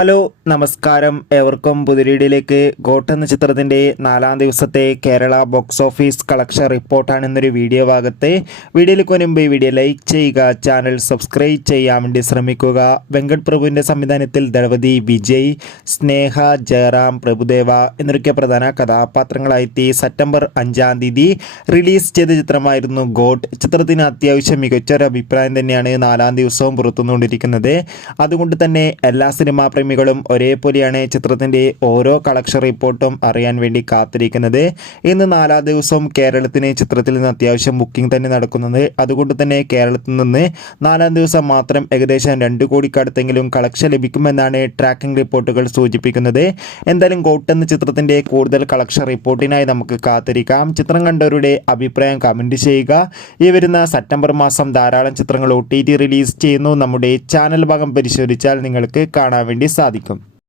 Hello നമസ്കാരം, ഏവർക്കും പുതിരീഡിയിലേക്ക്. Got എന്ന ചിത്രത്തിൻ്റെ 4-ാം ദിവസത്തെ കേരള ബോക്സ് ഓഫീസ് കളക്ഷൻ റിപ്പോർട്ടാണ് ഇന്നൊരു വീഡിയോ ഭാഗത്ത്. വീഡിയോയിലേക്ക് മുൻപ് വീഡിയോ ലൈക്ക് ചെയ്യുക, ചാനൽ സബ്സ്ക്രൈബ് ചെയ്യാൻ വേണ്ടി ശ്രമിക്കുക. വെങ്കട് പ്രഭുവിൻ്റെ സംവിധാനത്തിൽ ദളപതി, വിജയ്, സ്നേഹ, ജയറാം, പ്രഭുദേവ എന്നൊക്കെ പ്രധാന കഥാപാത്രങ്ങളായെത്തി സെപ്റ്റംബർ 5-ാം തീയതി റിലീസ് ചെയ്ത ചിത്രമായിരുന്നു ഗോട്ട്. ചിത്രത്തിന് അത്യാവശ്യം മികച്ചൊരു അഭിപ്രായം തന്നെയാണ് 4-ാം ദിവസവും പുറത്തുനിന്നുകൊണ്ടിരിക്കുന്നത്. അതുകൊണ്ട് തന്നെ എല്ലാ സിനിമാ പ്രേമികളും ഒരേപോലെയാണ് ചിത്രത്തിൻ്റെ ഓരോ കളക്ഷൻ റിപ്പോർട്ടും അറിയാൻ വേണ്ടി കാത്തിരിക്കുന്നത്. ഇന്ന് 4-ാം ദിവസം കേരളത്തിന് ചിത്രത്തിൽ നിന്ന് അത്യാവശ്യം ബുക്കിംഗ് തന്നെ നടക്കുന്നത്. അതുകൊണ്ട് തന്നെ കേരളത്തിൽ നിന്ന് 4-ാം ദിവസം മാത്രം ഏകദേശം 2 കോടിക്കടുത്തെങ്കിലും കളക്ഷൻ ലഭിക്കുമെന്നാണ് ട്രാക്കിംഗ് റിപ്പോർട്ടുകൾ സൂചിപ്പിക്കുന്നത്. എന്തായാലും ഗോട്ട് എന്ന ചിത്രത്തിൻ്റെ കൂടുതൽ കളക്ഷൻ റിപ്പോർട്ടിനായി നമുക്ക് കാത്തിരിക്കാം. ചിത്രം കണ്ടവരുടെ അഭിപ്രായം കമൻറ്റ് ചെയ്യുക. ഈ വരുന്ന സെപ്റ്റംബർ മാസം ധാരാളം ചിത്രങ്ങൾ OTT റിലീസ് ചെയ്യുന്നു. നമ്മുടെ ചാനൽ ഭാഗം പരിശോധിച്ചാൽ നിങ്ങൾക്ക് കാണാൻ വേണ്ടി സാധിക്കും.